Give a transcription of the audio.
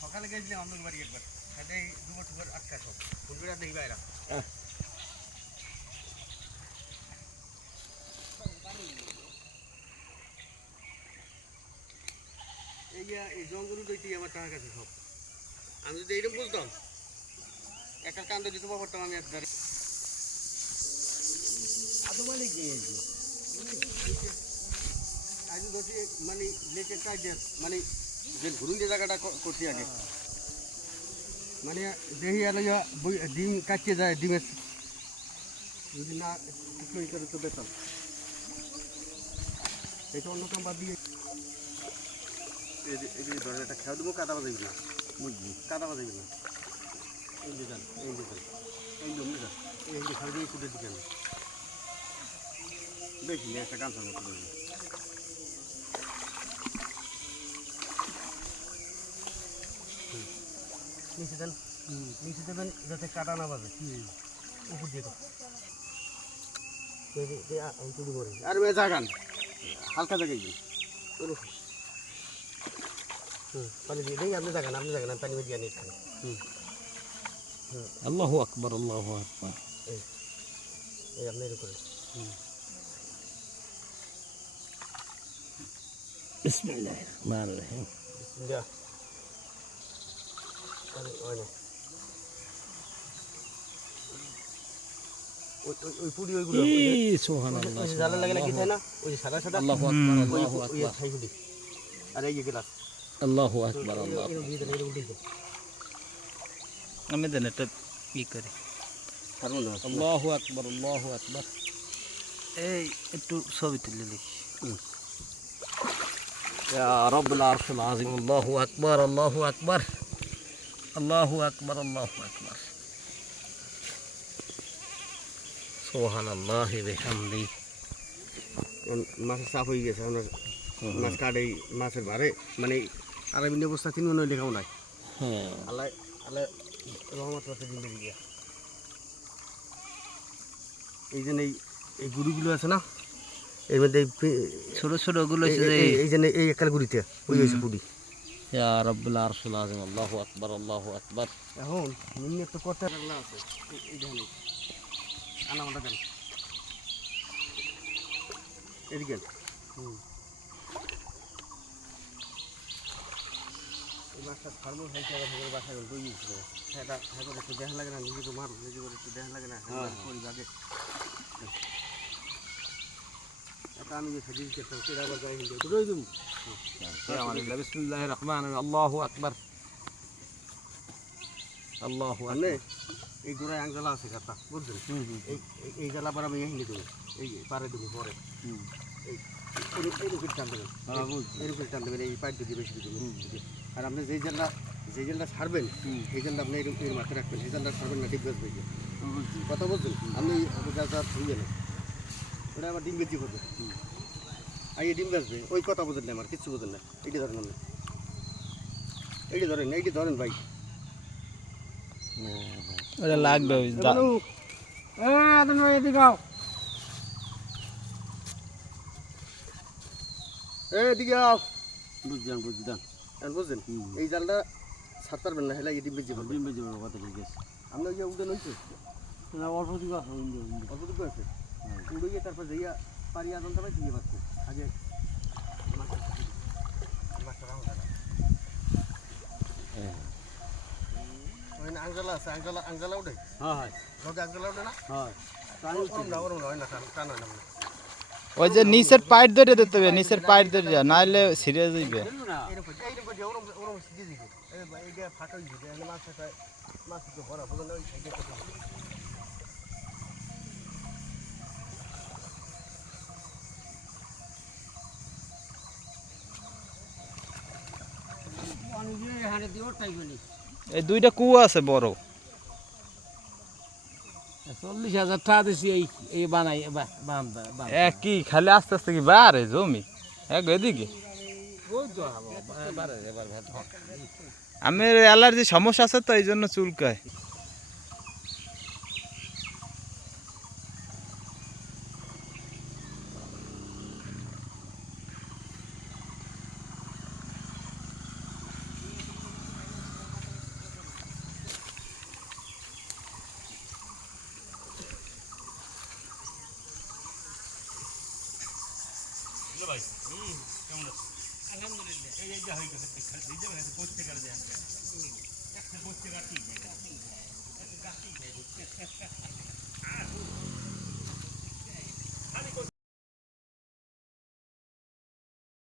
সকালে গেছিলাম আপনার বাড়ি একবার। সাথে দুবার টুবার আটকা সব। ফোন করে আর দেখি বাইরা এই জঙ্গল উঠেই আমার টাকা কাছে সব। আমি যদি এইরকম বুঝতাম একটা কান্দ দিতে পারতাম আমি একবার আদো মানে কি আজ ধরছি মানে লেকের টাইডের মানে যে ঘুরুন যে জায়গাটা করছি আগে। মানে দেহি আলো ইয়া ডিম কাটিয়ে যায় ডিমের যদি না কিছু ই করে তো বেতন এটা অন্য কাম বাদ দিয়ে এদিকে ধরে একটা খেয়াল দেবো কাদা বাজাবি না। বুঝলি। কাদা বাজাবি না। এই যে যান এই যে যান। এই যান এই যে খেয়াল দিয়ে কুটের দিকে। দেখি একটা গামছার মতো নিচে দেন। নিচে দেবেন যাতে কাটা না বাজে। উপর দিয়ে আর মেয়ে জাগান হালকা জায়গায় দিন পানি দিয়ে দিই আপনি জাগান আপনি জাগান পানি দিয়ে নিয়ে খান হুম। আল্লাহু আকবার আল্লাহু এই আপনি এরকম আমি দেন একটা ই করি পারবো না আল্লাহু আকবার আল্লাহু আকবার এই একটু ছবি তুলে লিখি يا رب العرش العظيم الله أكبر الله أكبر আল্লাহ আকবর আল্লাহ আকবর। সোহান আল্লাহ বেহামদি মাছের চাপ হয়ে গেছে মাছ কাটে মাছের মানে আড়াই মিনিট অবস্থা তিন মিনিট লেখাও নাই হ্যাঁ? আল্লাহ এই জন্য এই গুড়িগুলো আছে না? এর মধ্যে ছোট ছোটগুলো এই যে এই একটা গুড়িতে ওই হয়েছে পুরী এখন নিম্নে কথা এদিকে হয়েছে সেটা দেখা লাগে না নিজেকে নিজে করে একটু দেখা লাগে না। হ্যাঁ। পরিবারে এই গোড়ায় আংজালা আছে কাটা বুঝলেন এই এই- এই জালা আমি দেবো এই পারে দেবো পরে। এই এরকম টান দেবেন। এরকম টান দেবেন এই পাইপ দিয়ে বেশি দেবেন আর আপনি যেই জালটা যেই জালটা ছাড়বেন সেই জালটা আপনি এরকম এর মাথায় রাখবেন। সেই জালটা ছাড়বেন না বেচবে কথা বলছেন আপনি ধুইয়ে নেন ওটা আবার ডিম বেচি করবে। আর এই ডিম বেচবে ওই কথা বোঝেন না আমার কিচ্ছু বোঝেন না এইটি ধরেন আপনি। এইটি ধরেন এইটি ধরেন ভাই। ওটা লাগবে ওই দা- এদিকে আও। এই জালটা ছাড়তে পারবেন না হেলা এই ডিম বেজি ডিম বেজি কথা ঠিক আছে। আমরা ওই যে উঠে নইছে না অল্প দিকে আছে অল্প দিকে আছে উড়ে তারপর যাইয়া পারিয়া দলটা পাই দিয়ে পাচ্ছে আগে আঙ্গালা আছে আঙ্গালা আঙ্গালা উঠে? হ্যাঁ হ্যাঁ। আঙ্গালা উঠে না? হ্যাঁ ওরম না না হয় টান হয় ওই যে নিচের পাইট ধরে দিতে হবে নিচের পাইট ধরে যা নাইলে সিরিয়াস হইবে এরকম এই দুইটা কুয়া আছে বড়। চল্লিশ হাজার টাকা দিছি এই এই বানাই একই খালি আস্তে আস্তে কি বাড়ে জমি? এক এদিকে। আমার অ্যালার্জি সমস্যা আছে তো এই জন্য চুলকায়। তো ভাই? হুম কেমন এই যে হয়ে গেছে এই যে হয়েছে বসতে গেলে যে একটা বসতে গাছ। ঠিক নেই গাছ। ঠিক নেই